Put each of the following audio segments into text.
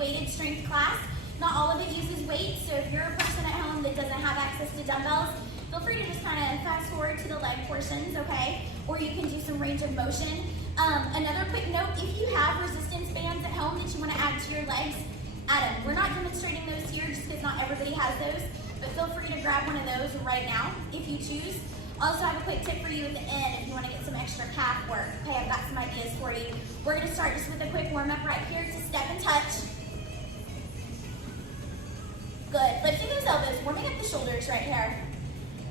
weighted strength class. Not all of it uses weights, so if you're a person at home that doesn't have access to dumbbells, feel free to just kind of fast forward to the leg portions, okay? Or you can do some range of motion. Another quick note, if you have resistance bands at home that you want to add to your legs, add them. We're not demonstrating those here just because not everybody has those, but feel free to grab one of those right now if you choose. Also have a quick tip for you at the end if you want to get some extra calf work. Okay, I've got some ideas for you. We're going to start just with a quick warm up right here to step and touch. Good, lifting those elbows, warming up the shoulders right here.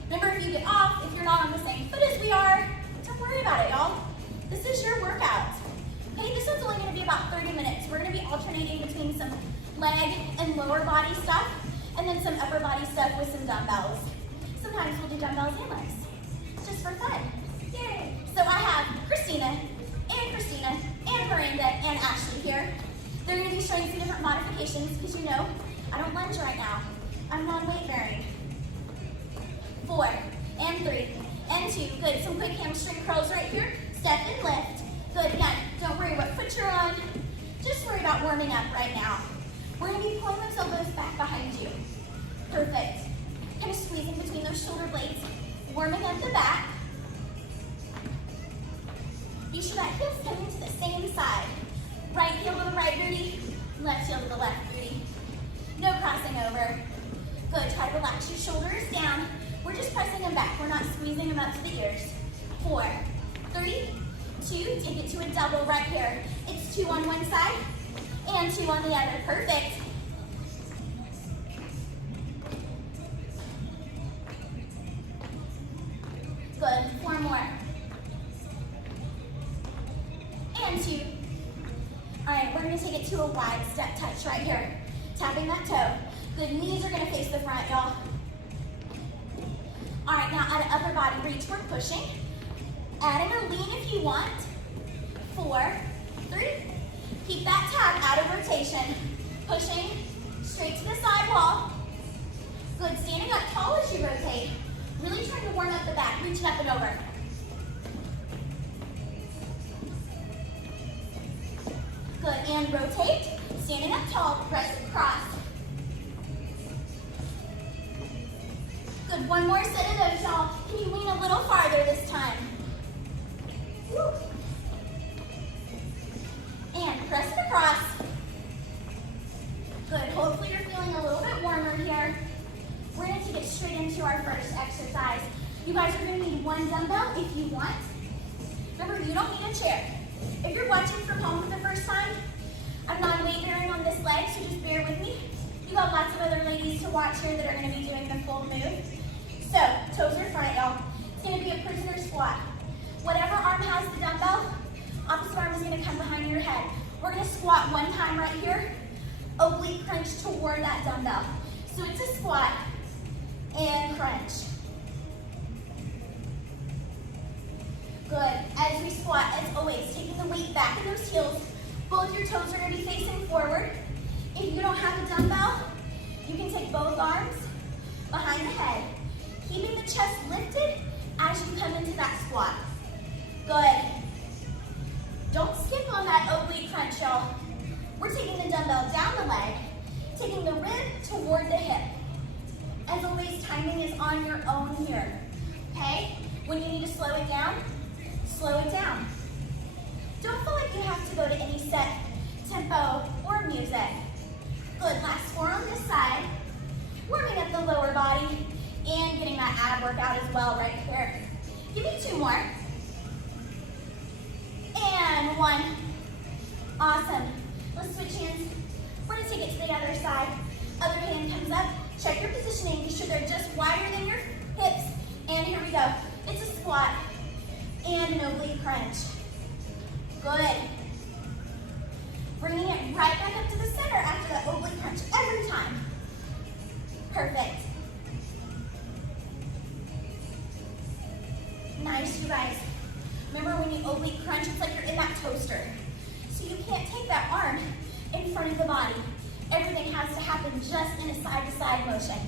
Remember, if you get off, if you're not on the same foot as we are, don't worry about it, y'all. This is your workout. Okay, this one's only going to be about 30 minutes. We're going to be alternating between some leg and lower body stuff, and then some upper body stuff with some dumbbells. Sometimes we'll do dumbbells and legs, just for fun. Yay! So I have Christina, and Miranda, and Ashley here. They're going to be showing some different modifications, because you know, I don't lunge right now. I'm non-weight bearing. 4, and 3, and 2. Good, some quick hamstring curls right here. Step and lift. Good, again, don't worry what foot you're on. Just worry about warming up right now. We're gonna be pulling those elbows back behind you. Perfect. Kind of squeezing between those shoulder blades. Warming up the back. Be sure that heel's coming to the same side. Right heel to the right booty, left heel to the left booty. No crossing over. Good, try to relax your shoulders down. We're just pressing them back. We're not squeezing them up to the ears. 4, 3, 2, take it to a double right here. It's 2 on one side and 2 on the other. Perfect. Good, 4 more. And 2. All right, we're gonna take it to a wide step touch right here. Tapping that toe. Good, knees are gonna face the front, y'all. All right, now out of upper body reach, we're pushing. Add in a lean if you want. 4, 3. Keep that tap out of rotation. Pushing straight to the side wall. Good, standing up tall as you rotate. Really trying to warm up the back, reaching up and over. Good, and rotate. Standing up tall, press across. Good, one more set of those, y'all. Can you lean a little farther this time? Woo. And press it across. Good, hopefully you're feeling a little bit warmer here. We're gonna take it straight into our first exercise. You guys are gonna need 1 dumbbell if you want. Remember, you don't need a chair. If you're watching from home for the first time, I'm non-weight bearing on this leg, so just bear with me. You got lots of other ladies to watch here that are gonna be doing the full move. So, toes are front, y'all. It's gonna be a prisoner squat. Whatever arm has the dumbbell, opposite arm is gonna come behind your head. We're gonna squat 1 time right here, oblique crunch toward that dumbbell. So it's a squat and crunch. Good, as we squat, as always, taking the weight back in those heels. Both your toes are gonna be facing forward. If you don't have a dumbbell, you can take both arms behind the head, keeping the chest lifted as you come into that squat. Good. Don't skip on that oblique crunch, y'all. We're taking the dumbbell down the leg, taking the rib toward the hip. As always, timing is on your own here, okay? When you need to slow it down, slow it down. Don't feel like you have to go to any set tempo or music. Good, last 4 on this side. Warming up the lower body and getting that ab workout as well right here. Give me 2 more. And 1. Awesome. Let's switch hands. We're gonna take it to the other side. Other hand comes up. Check your positioning. Be sure they're just wider than your hips. And here we go. It's a squat and an oblique crunch. Good. Bringing it right back up to the center after that oblique crunch every time. Perfect. Nice, you guys. Remember when you oblique crunch, it's like you're in that toaster. So you can't take that arm in front of the body. Everything has to happen just in a side-to-side motion.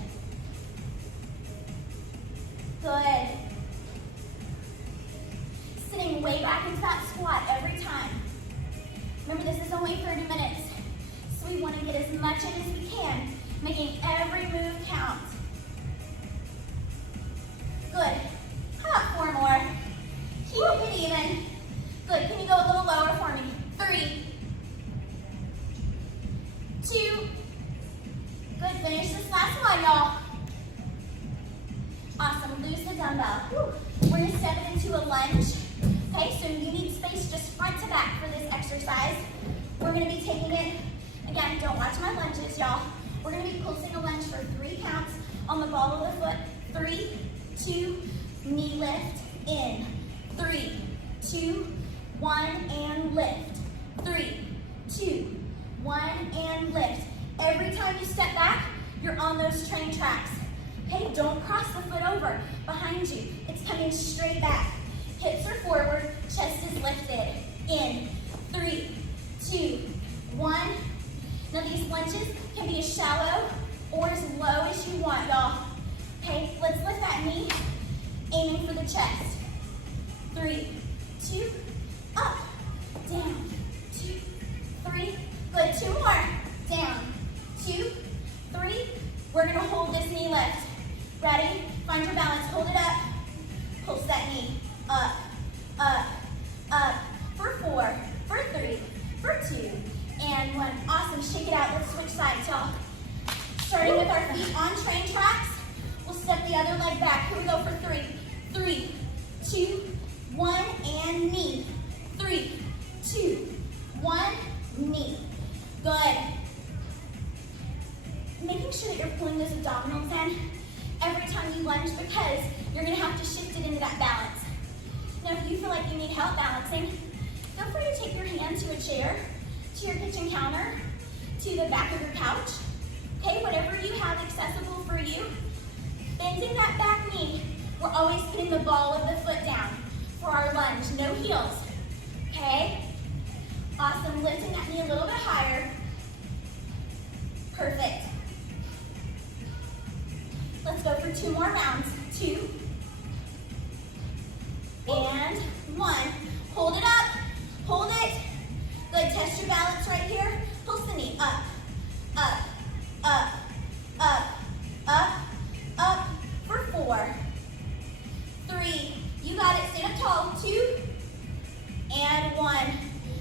Good. Sitting way back into that squat every time. Remember, this is only 30 minutes. we want to get as much in as we can, making every move count. Good. How about 4 more? Keep it even. Good. Can you go a little lower for me? 3, 2. Good. Finish this last one, y'all. Awesome. Lose the dumbbell. We're going to step it into a lunge. Okay, so you need space just front to back for this exercise. We're going to be taking it, again, don't watch my lunges, y'all. We're going to be pulsing a lunge for 3 counts on the ball of the foot. 3, 2, knee lift, in. 3, 2, 1, and lift. 3, 2, 1, and lift. Every time you step back, you're on those train tracks. Okay, don't cross the foot over behind you. It's coming straight back. Hips are forward, chest is lifted. In. 3, 2, 1. Now these lunges can be as shallow or as low as you want, y'all. Okay, let's lift that knee, aiming for the chest. 3, 2, up, down, 2, 3. Good, 2 more. Down, 2, 3. We're gonna hold this knee lift. Ready? Find your balance, hold it up. Pulse that knee. Up, up, up. For 4, for 3, for 2, and 1. Awesome, shake it out. Let's switch sides, y'all. Starting with our feet on train tracks, we'll step the other leg back. Here we go for 3. 3, 2, 1, and knee. 3, 2, 1, knee. Good. Making sure that you're pulling those abdominals in every time you lunge because you're going to have to shift it into that balance. Now, if you feel like you need help balancing, feel free to take your hand to a chair, to your kitchen counter, to the back of your couch. Okay, whatever you have accessible for you. Bending that back knee, we're always getting the ball of the foot down for our lunge, no heels. Okay? Awesome, lifting that knee a little bit higher. Perfect. Let's go for 2 more rounds. 2 and 1. Hold it up. Hold it. Good. Test your balance right here. Pulse the knee. Up, up, up, up, up, up. For 4, 3. You got it. Stand up tall. 2 and 1.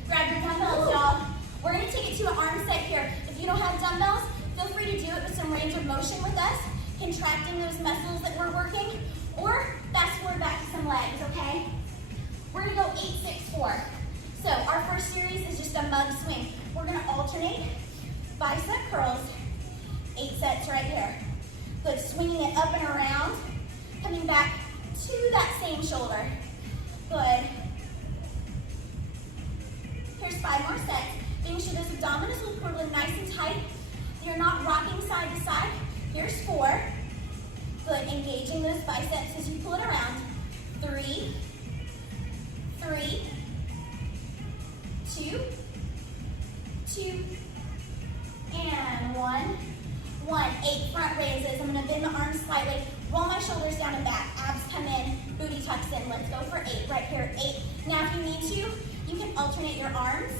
Grab your dumbbells, y'all. We're going to take it to an arm set here. If you don't have dumbbells, feel free to do it with some range of motion with us, contracting those muscles that we're working, or fast forward back to some legs, okay? We're gonna go 8, 6, 4. So our first series is just a mug swing. We're gonna alternate bicep curls, 8 sets right here. Good, swinging it up and around, coming back to that same shoulder. Good. Here's 5 more sets. Making sure those abdominals will pull in nice and tight. You're not rocking side to side. Here's 4. Good, engaging those biceps as you pull it around. 3, 3, 2, 2, and 1, 1. 8 front raises. I'm gonna bend the arms slightly, roll my shoulders down and back, abs come in, booty tucks in. Let's go for 8 right here, 8. Now if you need to, you can alternate your arms,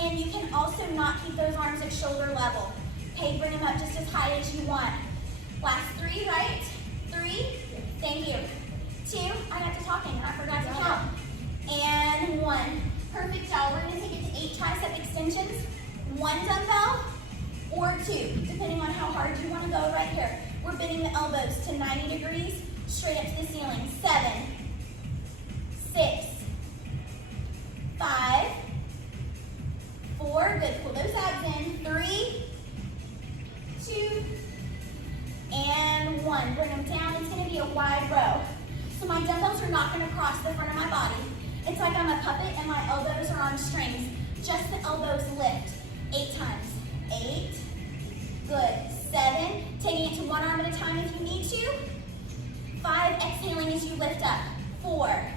and you can also not keep those arms at shoulder level. Okay, bring them up just as high as you want. Last 3, right? 3, thank you. 2, I got to talking and I forgot to count. And 1. Perfect, y'all. We're gonna take it to 8 tricep extensions. 1 dumbbell or 2, depending on how hard you wanna go right here. We're bending the elbows to 90 degrees, straight up to the ceiling. 7, 6, 5, 4, good, pull those abs in. 3, 2, and 1. Bring them down. It's going to be a wide row. So my dumbbells are not going to cross the front of my body. It's like I'm a puppet and my elbows are on strings. Just the elbows lift. 8 times. 8. Good. 7. Taking it to one arm at a time if you need to. 5. Exhaling as you lift up. 4.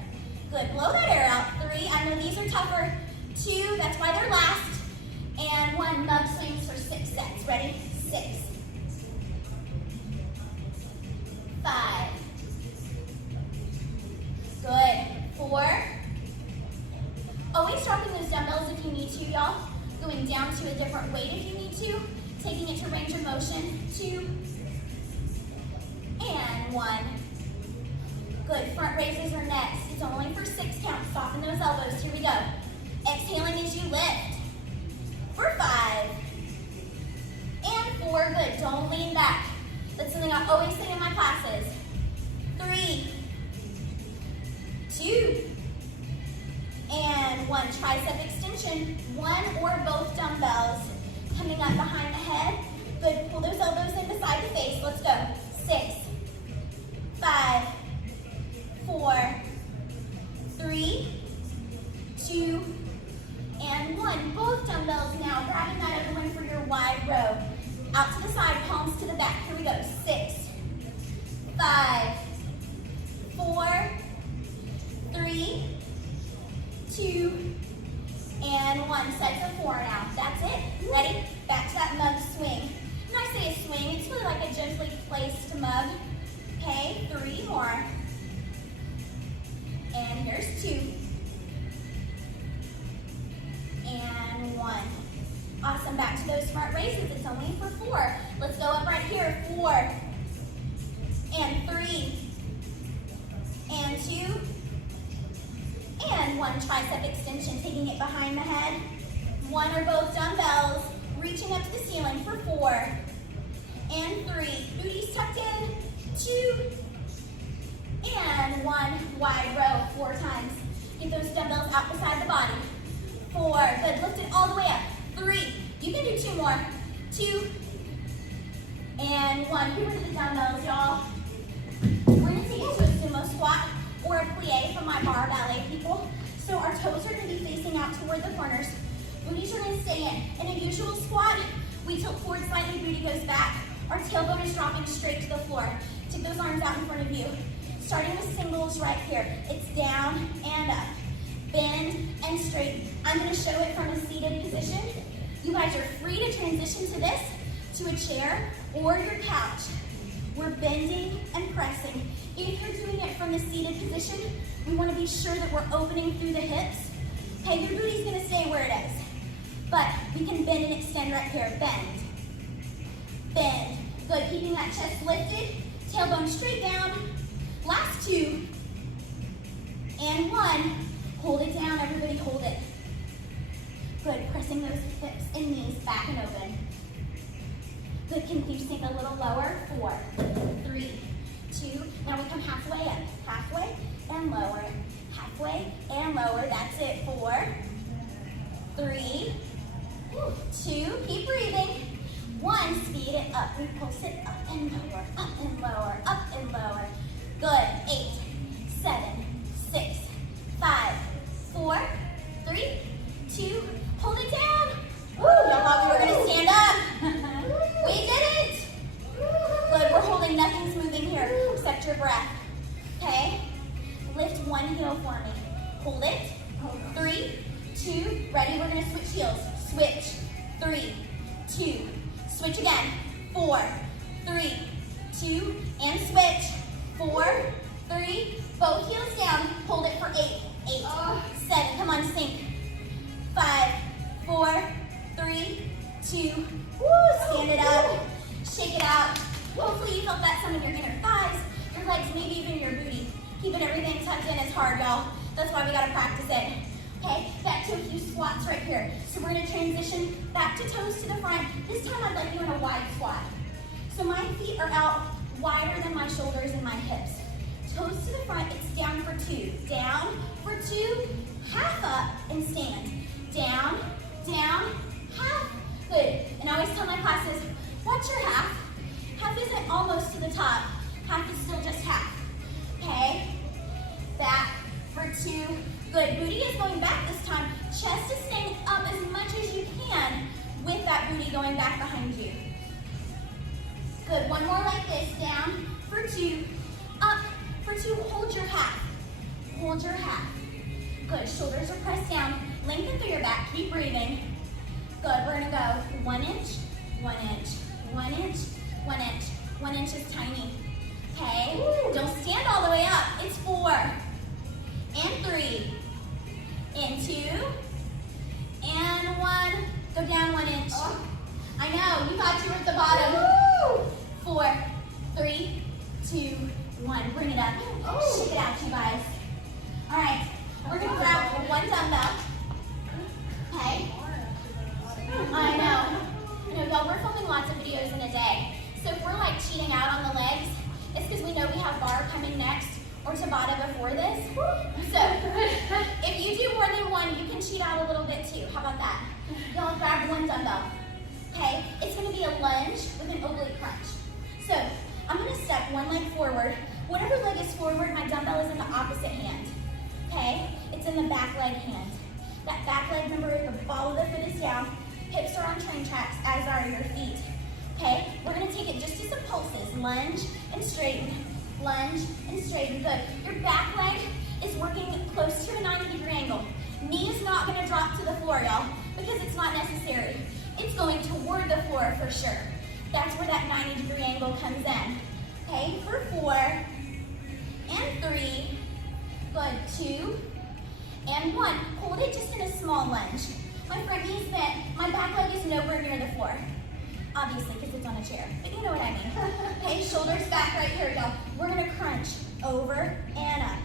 Good. Blow that air out. 3. I know these are tougher. 2. That's why they're last. And 1. Mug swings for 6 sets. Ready? 6. 5. Good. 4. Always dropping those dumbbells if you need to, y'all. Go Going down to a different weight if you need to. Taking it to range of motion. 2. And 1. Good. Front raises are next. It's only for 6 counts. Soften those elbows. Here we go. Exhaling as you lift. For 5. And 4. Good. Don't lean back. That's something I always say in my classes. 3. 2. And 1. Tricep extension. 1 or both dumbbells. Coming up behind the head. Good. Pull those elbows in beside the face. Let's go. 6. 5. 4. 3. 2. And 1. Both dumbbells now. Grabbing that other one for your wide row. Out to the side, palms to the back. Here we go. 6. 5. 4. 3. 2. And 1. Sets of 4 now. That's it. Ready? Back to that mug swing. When I say a swing, it's really like a gently placed mug. Okay, 3 more. And here's 2. And 1. Awesome. Back to those front raises. It's only for 4. Let's go up right here. 4. And 3. And 2. And 1. Tricep extension. Taking it behind the head. 1 or both dumbbells. Reaching up to the ceiling for 4. And 3. Booties tucked in. 2. And 1. Wide row. 4 times. Get those dumbbells out beside the body. 4. Good. Lift it all the way up. 3. You can do 2 more. 2. And 1. Here are the dumbbells, y'all. We're going to take it to a sumo squat or a plie for my bar ballet people. So our toes are going to be facing out toward the corners. Booties are going to stay in. In a usual squat, we tilt forward slightly, booty goes back. Our tailbone is dropping straight to the floor. Take those arms out in front of you. Starting with singles right here. It's down and up. Bend and straighten. I'm going to show it from a seated position. You guys are free to transition to this, to a chair or your couch. We're bending and pressing. If you're doing it from the seated position, we want to be sure that we're opening through the hips. Okay, your booty's going to stay where it is. But we can bend and extend right here. Bend. Bend. Good. Keeping that chest lifted. Tailbone straight down. Last 2. And 1. Hold it down. Everybody hold it. Good. Pressing those hips and knees back and open. Good. Can you sink a little lower? 4. 3. 2. Now we come halfway up. Halfway and lower. Halfway and lower. That's it. 4. 3. 2. Keep breathing. 1. Speed it up. We pulse it up and lower. Up and lower. Up and lower. Good. 8. 7. 6. 5. 4. 3. 2. Hold it down. Woo! Y'all thought we were going to stand up. We did it. Good. We're holding. Nothing's moving here except your breath. Okay? Lift one heel for me. Hold it. 3, 2. Ready? We're going to switch heels. Switch. 3, 2. Switch again. 4, 3, 2. And switch. 4, 3. Both heels down. Hold it for 8. 8, 7. Come on, sink. 5, 4, 3, 2. Woo! Stand it up. Shake it out. Hopefully you felt that some in your inner thighs, your legs, maybe even your booty. Keeping everything tucked in is hard, y'all. That's why we gotta practice it. Okay, back to a few squats right here. So we're gonna transition back to toes to the front. This time I'd like you in a wide squat. So my feet are out wider than my shoulders and my hips. Toes to the front, it's down for 2. Down for 2, half up and stand. Down, down, half. Good. And I always tell my classes, watch your half. Half isn't almost to the top. Half is still just half. Okay? Back for 2. Good. Booty is going back this time. Chest is staying up as much as you can with that booty going back behind you. Good. One more like this. Down for 2. Up for 2. Hold your half. Hold your half. Good. Shoulders are pressed down. Lengthen through your back. Keep breathing. Good. We're going to go 1 inch, 1 inch, 1 inch, 1 inch. 1 inch is tiny. Okay? Don't stand all the way up. It's 4. And 3. And 2. And 1. Good. caught you at the bottom. 4, 3, 2, 1. Bring it up. Shake it out, you guys. All right, we're gonna grab one dumbbell. Okay. I know, y'all, we're filming lots of videos in a day. So if we're like cheating out on the legs, it's because we know we have bar coming next or Tabata before this. So if you do more than one, you can cheat out a little bit too. How about that? Y'all grab one dumbbell. Okay, it's gonna be a lunge with an oblique crunch. So I'm gonna step one leg forward. Whatever leg is forward, my dumbbell is in the opposite hand. Okay, it's in the back leg hand. That back leg, remember, the ball of the foot is down, hips are on train tracks, as are your feet. Okay, we're gonna take it just to some pulses. Lunge and straighten, lunge and straighten. Good. Your back leg is working close to a 90-degree angle. Knee is not gonna drop to the floor, y'all, because it's not necessary. It's going toward the floor for sure. That's where that 90-degree angle comes in. Okay, for 4 and 3. Good, 2 and 1. Hold it just in a small lunge. My front knee's bent. My back leg is nowhere near the floor. Obviously, because it's on a chair, but you know what I mean. Okay, shoulders back right here, y'all. We're gonna crunch over and up,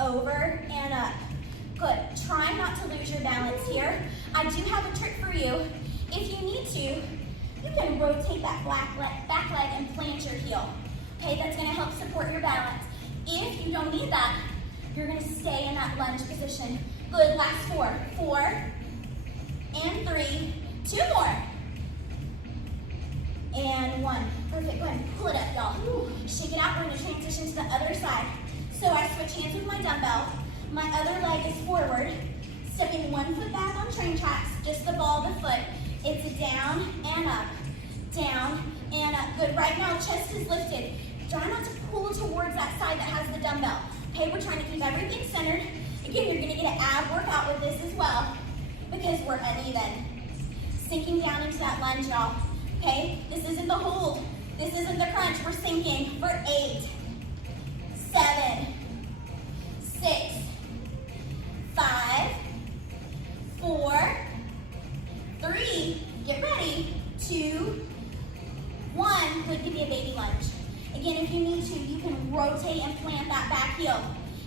over and up. Good. Try not to lose your balance here. I do have a trick for you. If you need to, you can rotate that back leg and plant your heel. Okay, that's gonna help support your balance. If you don't need that, you're gonna stay in that lunge position. Good, last 4. 4 and 3, 2 more. And 1. Perfect, go ahead and pull it up, y'all. Shake it out, we're gonna transition to the other side. So I switch hands with my dumbbell. My other leg is forward, stepping one foot back on train tracks, just the ball of the foot. It's down and up, down and up. Good, right now chest is lifted. Try not to pull towards that side that has the dumbbell. Okay, we're trying to keep everything centered. Again, you're gonna get an ab workout with this as well because we're uneven. Sinking down into that lunge, y'all. Okay, this isn't the hold. This isn't the crunch. We're sinking for 8, 7, 6, 5, 4, 3, get ready, 2, 1. Good, give me a baby lunge. Again, if you need to, you can rotate and plant that back heel.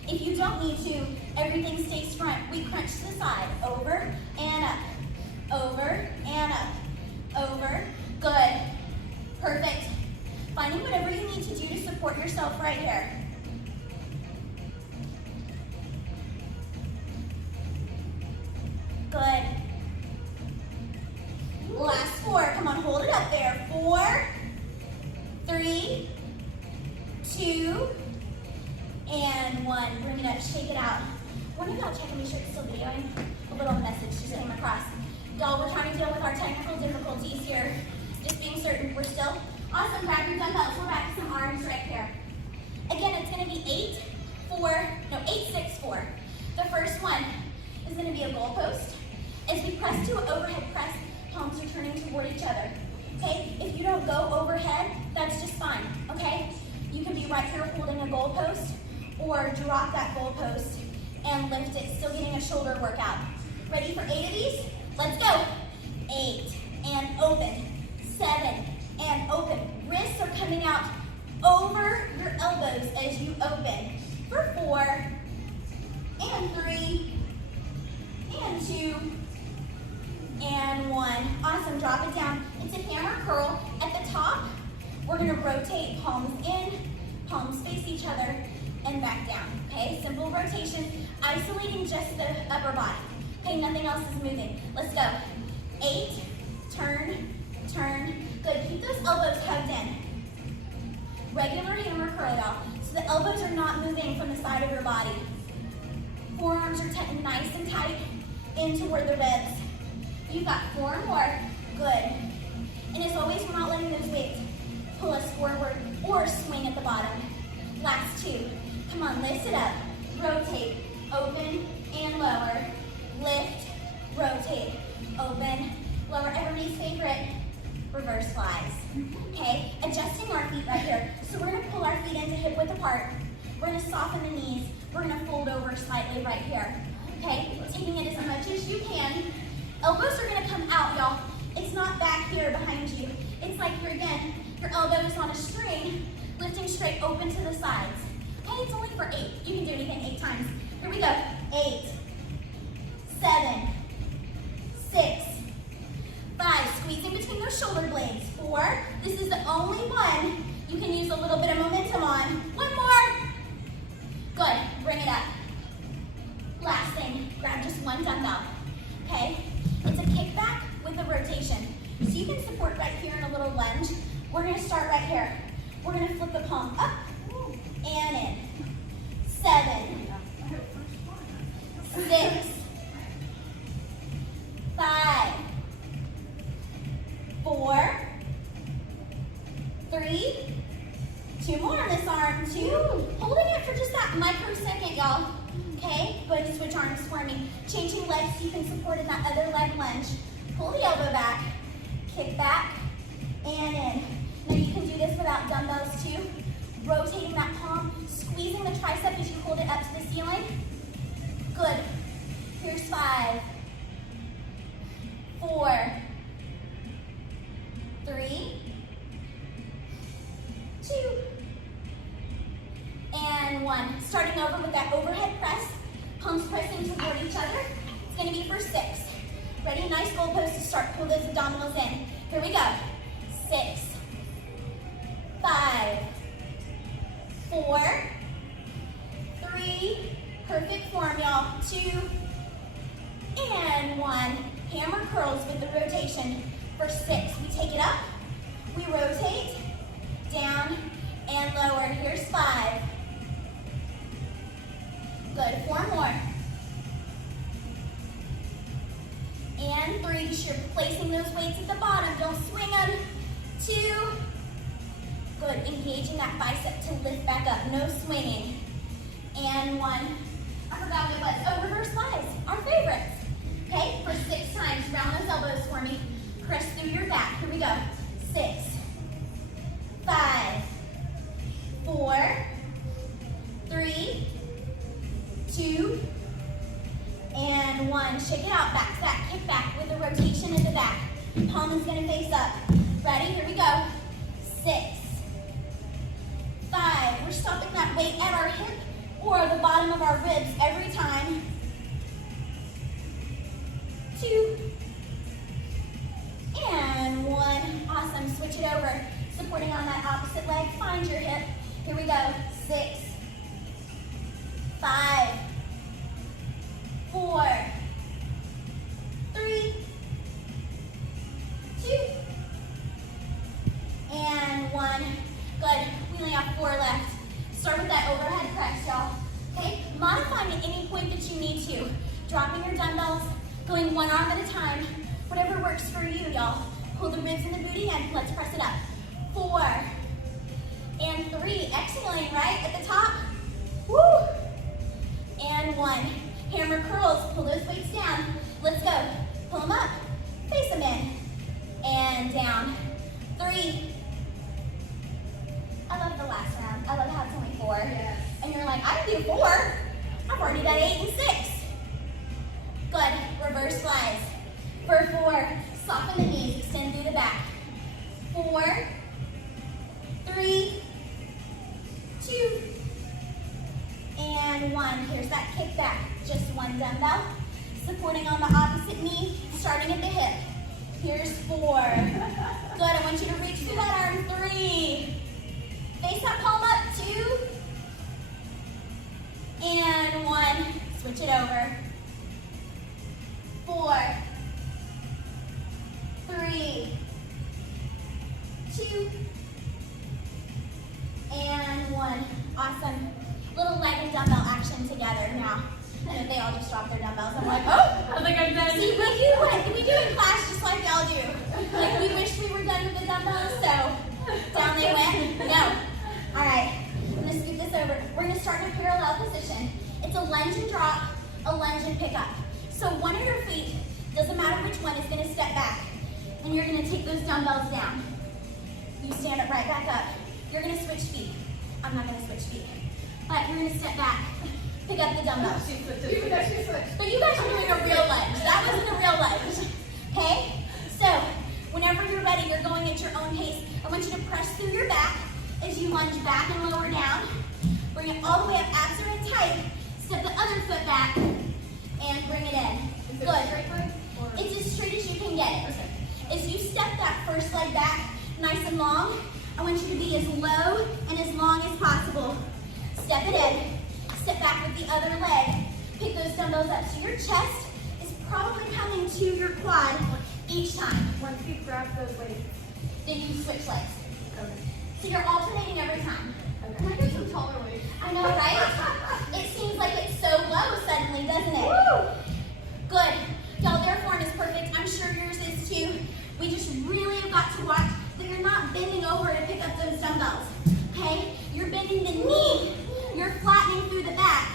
If you don't need to, everything stays front. We crunch to the side, over and up, over and up, over. Good, perfect. Finding whatever you need to do to support yourself right here. Good. Last 4, come on, hold it up there. 4, 3, 2, and 1. Bring it up, shake it out. One of y'all check and make sure it's still videoing. A little message just came across. Y'all, we're trying to deal with our technical difficulties here. Just being certain we're still. Awesome, grab your dumbbells. We're back to some arms right here. Again, it's gonna be 8, 6, 4. The first one is gonna be a goal post. As we press to an overhead press, palms are turning toward each other. Okay, if you don't go overhead, that's just fine, okay? You can be right here holding a goal post or drop that goal post and lift it, still getting a shoulder workout. Ready for 8 of these? Let's go. 8 and open. 7 and open. Wrists are coming out over your elbows as you open. For 4 and 3 and 2 and 1. Awesome, drop it down. It's a hammer curl. At the top, we're gonna rotate palms in, palms face each other, and back down, okay? Simple rotation, isolating just the upper body. Okay, nothing else is moving. Let's go. 8, turn, turn. Good, keep those elbows hugged in. Regular hammer curl, y'all. So the elbows are not moving from the side of your body. Forearms are nice and tight in toward the ribs. You've got 4 more. Good. And as always, we're not letting those weights pull us forward or swing at the bottom. Last 2. Come on, lift it up. Rotate, open, and lower. Lift, rotate, open, lower. Everybody's favorite, reverse flies. Okay, adjusting our feet right here. So we're gonna pull our feet into hip width apart. We're gonna soften the knees. We're gonna fold over slightly right here. Okay, taking it as much as you can. Elbows are gonna come out, y'all. It's not back here behind you. It's Your elbow is on a string, lifting straight open to the sides. Okay, it's only for 8. You can do anything 8 times. Here we go. 8, 7, 6, 5. Squeezing between those shoulder blades. 4. This is the only one you can use a little bit of momentum on. 1 more. Good. Bring it up. Last thing. Grab just one dumbbell. Okay? It's a kickback with a rotation. So you can support right here in a little lunge. We're going to start right here. We're going to flip the palm up and in. 7, 6, 5, 4, 3, 2 more on this arm, 2. Holding it for just that microsecond, y'all. Okay, go ahead and switch arms for me. Changing legs so you can support in that other leg lunge. Pull the elbow back, kick back, and in. Now you can do this without dumbbells too. Rotating that palm, squeezing the tricep as you hold it up to the ceiling. Good. Here's 5, 4, 3, 2, and 1. Starting over with that overhead press. Palms pressing toward each other. It's going to be for 6. Ready? Nice goalpost to start. Pull those abdominals in. Here we go. 6, 5, 4, 3. Perfect form, y'all. 2, and 1. Hammer curls with the rotation for 6. We take it up. We rotate. Down and lower. Here's 5. Good. 4 more. And 3. Be sure placing those weights at the bottom. Don't swing them. 2. Good. Engaging that bicep to lift back up. No swinging. And 1. I forgot what it was. Oh, reverse flies. Our favorites. Okay, for 6 times. Round those elbows for me. Press through your back. Here we go. 6, 5, 4, 3, 2, and 1. Shake it out. Back to that kick back with a rotation in the back. Palm is going to face up. Ready? Here we go. 6, 5. We're stopping that weight at our hip or the bottom of our ribs every time. 2, and 1. Awesome. Switch it over. Supporting on that opposite leg. Find your hip. Here we go. 6, 5, 4, 3, 2, and 1. Good. We only have 4 left. Start with that overhead press, y'all. Okay? Modifying at any point that you need to. Dropping your dumbbells, going one arm at a time. Whatever works for you, y'all. Pull the ribs and the booty in. Let's press it up. 4 and 3. Exhaling right at the top. Woo! And 1. Hammer curls. Pull those weights down. Let's go. Pull them up. Face them in. And down. 3. I love the last round. I love how it's only 4. Yes. And you're like, I can do 4. I've already done 8 and 6. Good. Reverse flies. For 4. Soften the knees. Extend through the back. 4, 3, 2, and 1. Here's that kick back. Just 1 dumbbell. Supporting on the opposite knee, starting at the hip. Here's 4. Good. I want you to reach through that arm. 3. Face that palm up. 2. And 1. Switch it over. 4, 3, 2, and 1. Awesome. Little leg and dumbbell action together now. I know they all just dropped their dumbbells. I'm like, oh, I think I'm done. See, we do in class just like y'all do. Like, we wish we were done with the dumbbells, so down they went. No. All right. I'm going to scoot this over. We're going to start in a parallel position. It's a lunge and drop, a lunge and pick up. So one of your feet, doesn't matter which one, is going to step back. And you're going to take those dumbbells down. You stand up right back up. You're going to switch feet. I'm not going to switch feet. But you're going to step back. Pick up the dumbbells. So you guys are doing a real lunge. That wasn't a real lunge. Okay? So whenever you're ready, you're going at your own pace. I want you to press through first leg back nice and long. I want you to be as low and as long as possible. Step it in. Step back with the other leg. Pick those dumbbells up so your chest is probably coming to your quad each time. Once you grab those weights, Then you switch legs. okay. So you're alternating every time. Can I get some taller weights? I know, right? It seems like it's so low suddenly, doesn't it? Woo! Good. Y'all, their form is perfect. I'm sure yours is too. We just really have got to watch that you're not bending over to pick up those dumbbells, okay? You're bending the knee, you're flattening through the back,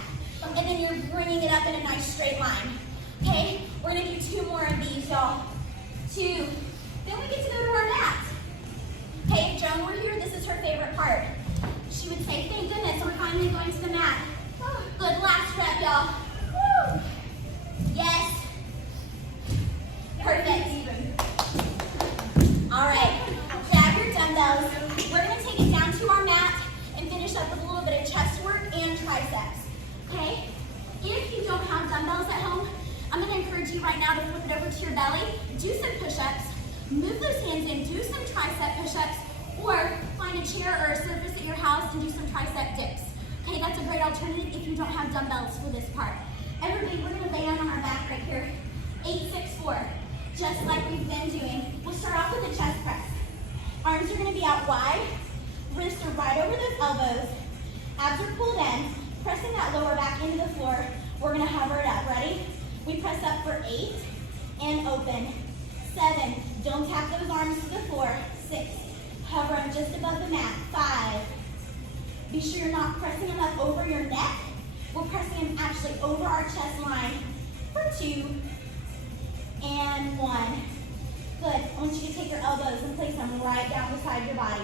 and then you're bringing it up in a nice straight line, okay? We're gonna do 2 more of these, y'all. 2. Then we get to go to our mat. Okay, if Joan were here, this is her favorite part. She would say, thank goodness, we're finally going to the mat. Good, last rep, y'all. Woo. Yes. Perfect. All right, grab your dumbbells. We're gonna take it down to our mat and finish up with a little bit of chest work and triceps, okay? If you don't have dumbbells at home, I'm gonna encourage you right now to flip it over to your belly, do some push-ups, move those hands in, do some tricep push-ups, or find a chair or a surface at your house and do some tricep dips. Okay, that's a great alternative if you don't have dumbbells for this part. Everybody, we're gonna lay down on our back right here. 8, 6, 4, just like we've been doing. We'll start off with a chest press. Arms are gonna be out wide, wrists are right over those elbows, abs are pulled in, pressing that lower back into the floor. We're gonna hover it up, ready? We press up for 8, and open. 7, don't tap those arms to the floor. 6, hover them just above the mat. 5, be sure you're not pressing them up over your neck. We're pressing them actually over our chest line for 2, and 1. Good, I want you to take your elbows and place them right down beside your body.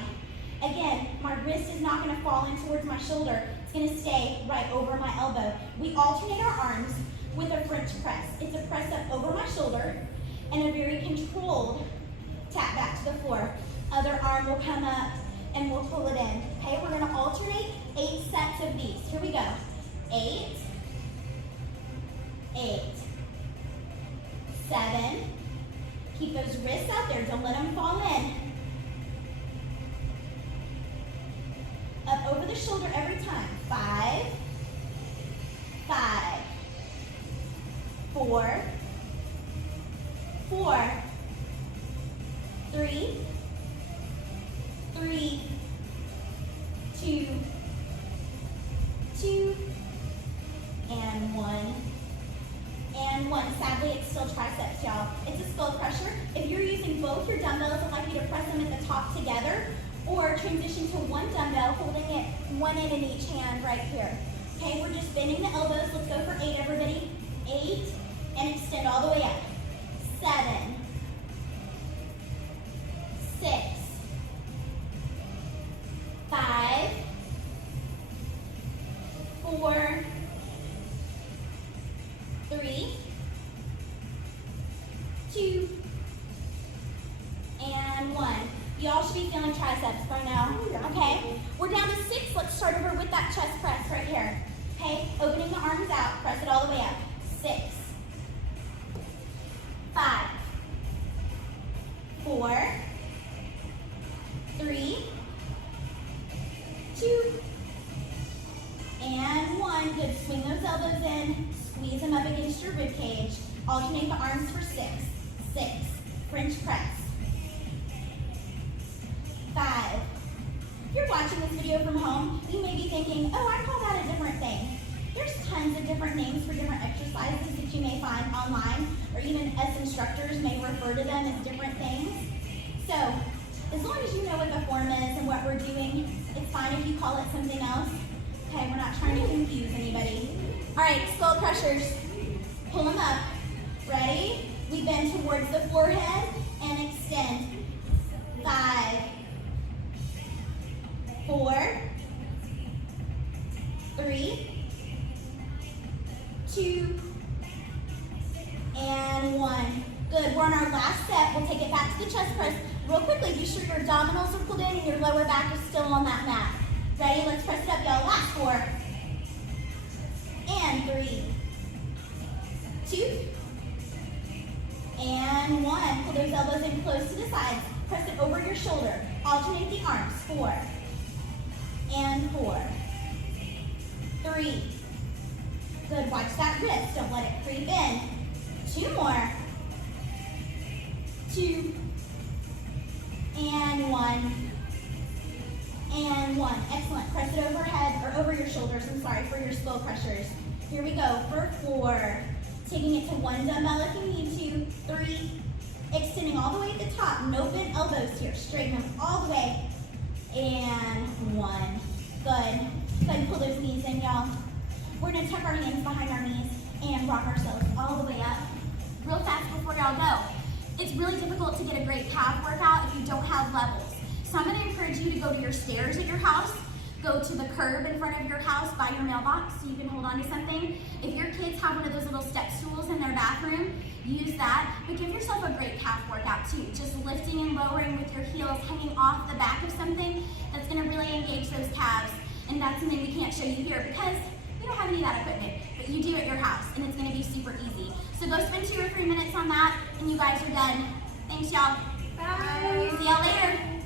Again, my wrist is not gonna fall in towards my shoulder. It's gonna stay right over my elbow. We alternate our arms with a French press. It's a press up over my shoulder and a very controlled tap back to the floor. Other arm will come up and we'll pull it in. Okay, we're gonna alternate 8 sets of these. Here we go. 8, 8, 7, keep those wrists out there, don't let them fall in. Up over the shoulder every time. 5, 5, 4, 4, 3, 3, 2, 2, and 1, and 1. Sadly, it's still triceps, y'all. It's a skull crusher. If you're using both your dumbbells, I'd like you to press them at the top together, or transition to one dumbbell, holding it one end in each hand right here. Okay, we're just bending the elbows. Let's go for 8, everybody. 8, and extend all the way up. 7, 6, 5, 4, 3, 2, and 1. Y'all should be feeling triceps by now, okay? We're down to 6. Let's start over with that chest press right here. Okay, opening the arms out, press it all the way up. 6, 5, 4, 3, 2, and 1. Good, swing those elbows in, squeeze them up against your rib cage. Alternate the arms for 6, 6, French press. 5. If you're watching this video from home, you may be thinking, oh, I call that a different thing. There's tons of different names for different exercises that you may find online, or even us instructors may refer to them as different things. So, as long as you know what the form is and what we're doing, it's fine if you call it something else. Okay, we're not trying to confuse anybody. All right, skull crushers. Pull them up. Ready? We bend towards the forehead and extend. 5, 4, 3, 2, and 1. Good, we're on our last set. We'll take it back to the chest press. Real quickly, be sure your abdominals are pulled in and your lower back is still on that mat. Ready? Let's press it up, y'all. Last 4. And 3, 2, and 1. Pull those elbows in close to the sides. Press it over your shoulder. Alternate the arms. 4 and 4. 3. Good, watch that wrist. Don't let it creep in. 2 more. 2 and 1 and 1. Excellent. Press it overhead or over your shoulders. I'm sorry for your slow pressures. Here we go for 4. Taking it to 1 dumbbell if you need to. 3. Extending all the way at the top. No bent elbows here. Straighten them all the way. And 1. Good. Go ahead and pull those knees in, y'all. We're going to tuck our hands behind our knees and rock ourselves all the way up. Real fast before y'all go. It's really difficult to get a great calf workout if you don't have levels. So I'm going to encourage you to go to your stairs at your house. Go to the curb in front of your house by your mailbox so you can hold on to something. If your kids have one of those little step stools in their bathroom, use that. But give yourself a great calf workout too. Just lifting and lowering with your heels, hanging off the back of something, that's going to really engage those calves. And that's something we can't show you here because you don't have any of that equipment, but you do at your house, and it's going to be super easy. So go spend 2 or 3 minutes on that, and you guys are done. Thanks, y'all. Bye. See y'all later.